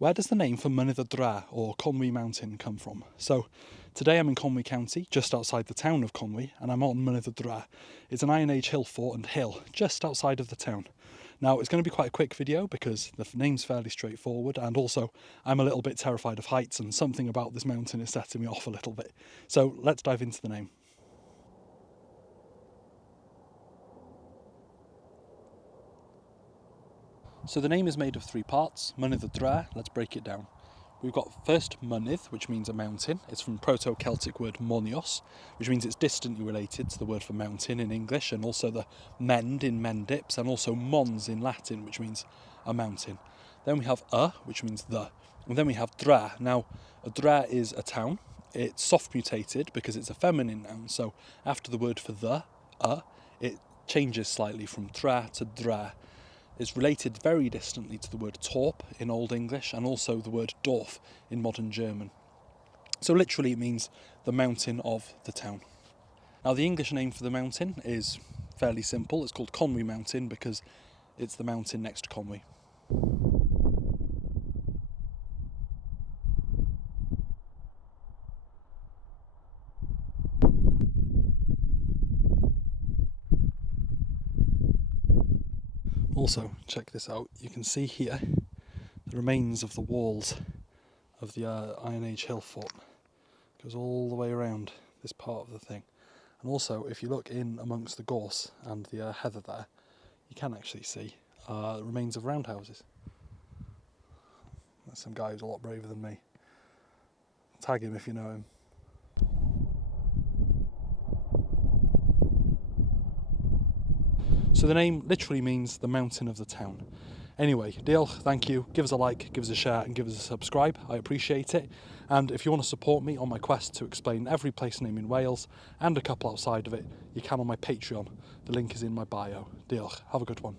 Where does the name for Mynydd y Dref, or Conwy Mountain, come from? So, today I'm in Conwy County, just outside the town of Conwy, and I'm on Mynydd y Dref. It's an Iron Age hill fort and hill, just outside of the town. Now, it's going to be quite a quick video because the name's fairly straightforward, and also I'm a little bit terrified of heights, and something about this mountain is setting me off a little bit. So, let's dive into the name. So the name is made of three parts. Mynydd y Dref, let's break it down. We've got first Mynydd, which means a mountain. It's from Proto-Celtic word monios, which means it's distantly related to the word for mountain in English, and also the mend in mendips, and also mons in Latin, which means a mountain. Then we have which means the, and then we have Dref. Now, a Dref is a town. It's soft mutated because it's a feminine noun, so after the word for the, it changes slightly from Dref to Dref. Is related very distantly to the word torp in Old English and also the word Dorf in modern German. So literally it means the mountain of the town. Now the English name for the mountain is fairly simple. It's called Conwy Mountain because it's the mountain next to Conwy. Also, check this out, you can see here the remains of the walls of the Iron Age hill fort. It goes all the way around this part of the thing. And also, if you look in amongst the gorse and the heather there, you can actually see the remains of roundhouses. There's some guy who's a lot braver than me. Tag him if you know him. So the name literally means the mountain of the town. Anyway, diolch, thank you. Give us a like, give us a share and give us a subscribe. I appreciate it. And if you want to support me on my quest to explain every place name in Wales and a couple outside of it, you can on my Patreon. The link is in my bio. Diolch. Have a good one.